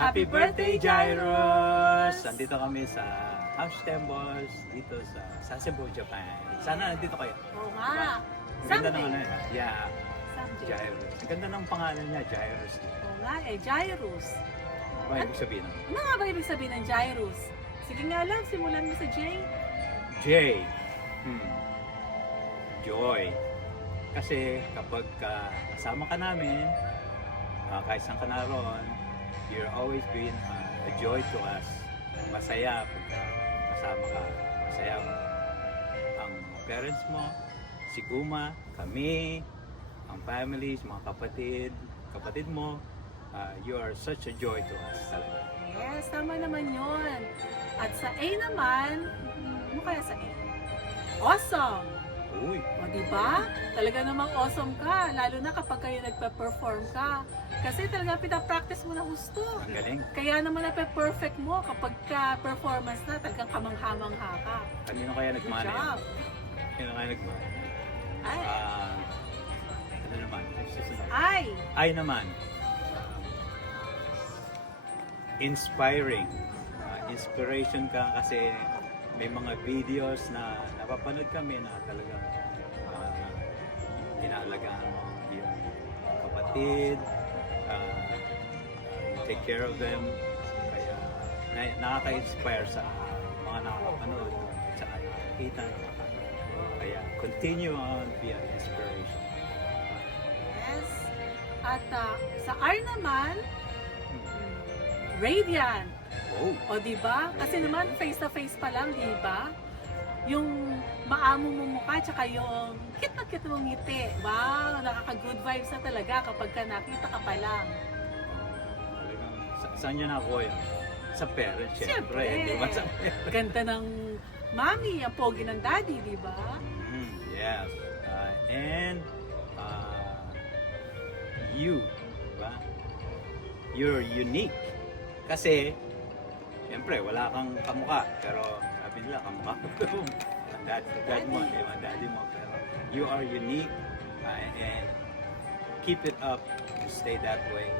Happy birthday, Jairus! Andito kami sa House Temples dito sa Sasebo, Japan. Sana nandito kayo. Oo nga. Ang ganda ng Someday. yeah, Someday. Jairus. Ang ganda ng pangalan niya, Jairus. Oo nga Jairus. Ano ibig sabihin nun? Ano nga ba ibig sabihin ng Jairus? Sige nga lang, simulan mo sa J. J. Joy. Kasi kapag kasama ka namin, kahit saan ka naroon, you're always been a joy to us. Masaya pag kasama ka. Masaya ang parents mo, si Kuma, kami, ang families, mga kapatid mo. You are such a joy to us talaga. Yes, tama naman yon. At sa A naman, ano kaya sa A? Awesome! Uy, O diba? Talaga namang awesome ka, lalo na kapag kayo nagpa-perform ka. Kasi talaga pinapractice mo na gusto. ang galing. Kaya naman na-perfect mo kapag ka-performance na, talagang kamangha-mangha ka. Kanino kaya Good nagmana yan? job! Kanino kaya nagmana? Ay, Ano naman? Susunod. ay! Ay naman. Inspiring. Inspiration ka kasi may mga videos na napapanood kami na talagang inaalagaan mo yung kapatid, take care of them, kaya nakaka-inspire sa mga nakakapanood at saka nakakita, kaya continue on, be an inspiration. Yes. At sa R naman, radiant. Oh, O di ba? Kasi naman face to face pa lang, di ba? Yung maamo mo mukha tsaka yung cute na cute mong ngiti. Wow, nakaka-good vibes na talaga kapag ka nakita ka pa lang. talagang saan niya nakuha yun? Sa parents, syempre. Siyempre. Di ba? Sa parents. Ganda ng mami, ang pogi ng daddy, di ba? Yes. And you, diba? You're unique. Kasi, siyempre, wala kang kamukha. Pero sabi nila, kamukha ko. Ang dad mo, di ba? Daddy mo. Pero you are unique. And keep it up. Stay that way.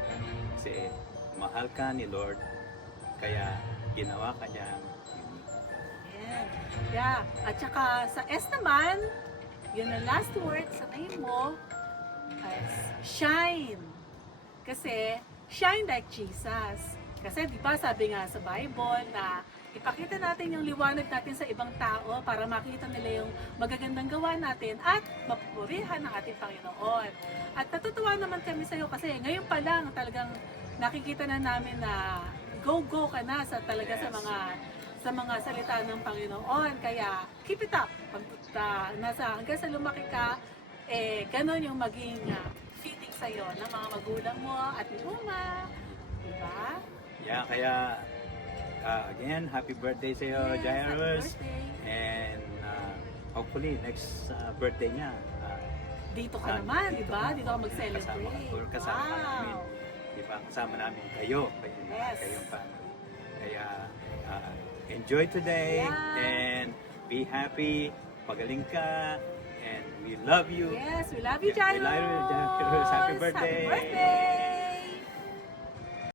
Kasi mahal ka ni Lord. Kaya ginawa ka niyang unique. Yeah. At saka sa S naman, yun ang last word sa name mo, is shine. Kasi, shine like Jesus. Kasi di ba sabi nga sa Bible na ipakita natin yung liwanag natin sa ibang tao para makita nila yung magagandang gawa natin at mapupurihan ng ating Panginoon. At natutuwa naman kami sa iyo kasi ngayon pa lang talagang nakikita na namin na go ka na sa talaga sa mga salita ng Panginoon. Kaya keep it up. Hanggang sa lumaki ka, ganon yung maging feeding sa iyo ng mga magulang mo at ni Uma. Diba? Yeah, kaya again, happy birthday sa iyo, Yes, Jairus. happy birthday. And hopefully next birthday niya. Dito ka naman, di ba? Dito ka Kasama mag-celebrate. kasama ka namin. Di ba? Kasama namin kayo. Yes. Kayong family. Kaya enjoy today Yeah. and be happy. Pagaling ka. And we love you. Yes, we love you, We love Jairus. you, Jairus. Happy birthday. Happy birthday.